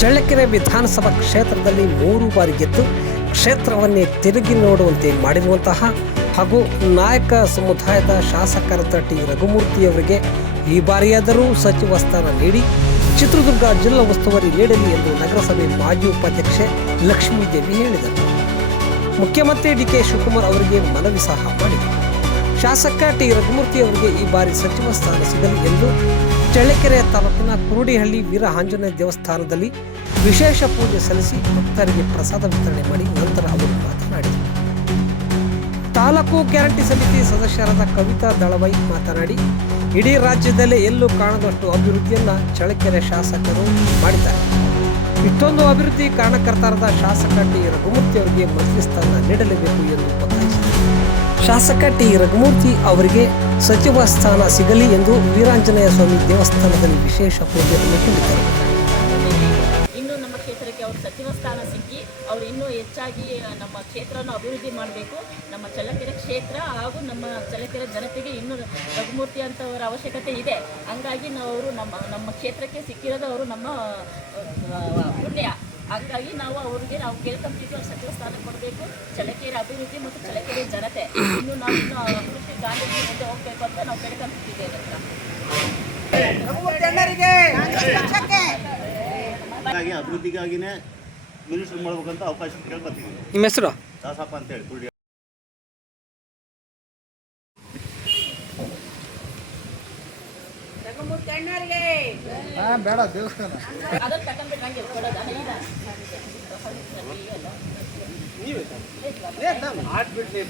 ಚಳ್ಳಕೆರೆ ವಿಧಾನಸಭಾ ಕ್ಷೇತ್ರದಲ್ಲಿ 3 ಬಾರಿ ಗೆದ್ದು ಕ್ಷೇತ್ರವನ್ನೇ ತಿರುಗಿ ನೋಡುವಂತೆ ಮಾಡಿರುವಂತಹ ಹಾಗೂ ನಾಯಕ ಸಮುದಾಯದ ಶಾಸಕರಾದ ಟಿ ರಘುಮೂರ್ತಿಯವರಿಗೆ ಈ ಬಾರಿಯಾದರೂ ಸಚಿವ ಸ್ಥಾನ ನೀಡಿ ಚಿತ್ರದುರ್ಗ ಜಿಲ್ಲಾ ಉಸ್ತುವಾರಿ ನೀಡಲಿ ಎಂದು ನಗರಸಭೆ ಮಾಜಿ ಉಪಾಧ್ಯಕ್ಷೆ ಲಕ್ಷ್ಮೀದೇವಿ ಹೇಳಿದರು. ಮುಖ್ಯಮಂತ್ರಿ ಡಿಕೆ ಶಿವಕುಮಾರ್ ಅವರಿಗೆ ಮನವಿ ಸಹ ಮಾಡಿದರು. ಶಾಸಕ ಟಿ ರಘುಮೂರ್ತಿ ಅವರಿಗೆ ಈ ಬಾರಿ ಸಚಿವ ಸ್ಥಾನ ಸಿಗಲಿ ಎಂದು ಚಳ್ಳಕೆರೆ ತಾಲೂಕಿನ ಕುರುಡಿಹಳ್ಳಿ ವೀರ ಆಂಜನೇಯ ದೇವಸ್ಥಾನದಲ್ಲಿ ವಿಶೇಷ ಪೂಜೆ ಸಲ್ಲಿಸಿ ಭಕ್ತರಿಗೆ ಪ್ರಸಾದ ವಿತರಣೆ ಮಾಡಿ ನಂತರ ಅವರು ಮಾತನಾಡಿದರು. ತಾಲೂಕು ಗ್ಯಾರಂಟಿ ಸಮಿತಿ ಸದಸ್ಯರಾದ ಕವಿತಾ ದಳವೈ ಮಾತನಾಡಿ, ಇಡೀ ರಾಜ್ಯದಲ್ಲೇ ಎಲ್ಲೂ ಕಾಣದಷ್ಟು ಅಭಿವೃದ್ಧಿಯನ್ನು ಚಳ್ಳಕೆರೆ ಶಾಸಕರು ಮಾಡಿದ್ದಾರೆ. ಇಷ್ಟೊಂದು ಅಭಿವೃದ್ಧಿ ಕಾರಣಕರ್ತರಾದ ಶಾಸಕ ಟಿ ರಘುಮೂರ್ತಿ ಅವರಿಗೆ ಮಂತ್ರಿ ಸ್ಥಾನ ನೀಡಲೇಬೇಕು ಎಂದು ಒತ್ತಾಯಿಸಿದರು. ಶಾಸಕ ಟಿ ರಘುಮೂರ್ತಿ ಅವರಿಗೆ ಸಚಿವ ಸ್ಥಾನ ಸಿಗಲಿ ಎಂದು ವೀರಾಂಜನೇಯ ಸ್ವಾಮಿ ದೇವಸ್ಥಾನದಲ್ಲಿ ವಿಶೇಷ ಪೂಜೆ ಹಮ್ಮಿಕೊಂಡಿದ್ದರು. ಇನ್ನು ನಮ್ಮ ಕ್ಷೇತ್ರಕ್ಕೆ ಅವರು ಸಚಿವ ಸ್ಥಾನ ಸಿಕ್ಕಿ ಅವರು ಇನ್ನೂ ಹೆಚ್ಚಾಗಿ ನಮ್ಮ ಕ್ಷೇತ್ರವನ್ನು ಅಭಿವೃದ್ಧಿ ಮಾಡಬೇಕು. ನಮ್ಮ ಚಳ್ಳಕೆರೆ ಕ್ಷೇತ್ರ ಹಾಗೂ ನಮ್ಮ ಚಳ್ಳಕೆರೆ ಜನತೆಗೆ ಇನ್ನೂ ರಘುಮೂರ್ತಿ ಅಂತವರ ಅವಶ್ಯಕತೆ ಇದೆ. ಹಂಗಾಗಿ ಅವರು ನಮ್ಮ ಕ್ಷೇತ್ರಕ್ಕೆ ಸಿಕ್ಕಿರೋದು ಅವರು ನಮ್ಮ ಪುಣ್ಯ. ಹಾಗಾಗಿ ಅವ್ರಿಗೆ ಕೇಳ್ಕೊಂತೀವಿ, ಅವ್ರು ಸಚಿವ ಸ್ಥಾನ ಕೊಡಬೇಕು. ಚಳ್ಳಕೆರೆ ಅಭಿವೃದ್ಧಿ ಮತ್ತು ಚಳ್ಳಕೆರೆ ಜನತೆ ಇನ್ನು ಅಭಿವೃದ್ಧಿ ಗಾಂಧಿ ಮುಂದೆ ಹೋಗ್ಬೇಕು ಅಂತ ನಾವು ಕೇಳ್ಕೊಂತಿದ್ದೇವೆ. ಅಭಿವೃದ್ಧಿಗಾಗಿನೇ ಮಿನಿಸ್ಟರ್ ಮಾಡ್ಬೇಕಂತ ಅವಕಾಶ ಕೇಳ್ಕೊತೀವಿ. ನಿಮ್ಮ ಹೆಸರು ದಾಸಪ್ಪ ಅಂತ ಹೇಳಿ ಕುರುಡಿ. ಬೇಡ ದೇವಸ್ಥಾನ ಅದನ್ನು ತಗೊಂಡ್ಬಿಟ್ಟು ಹಂಗೆ ಕೊಡೋದ ಆಡ್ಬಿಡ್ಲಿ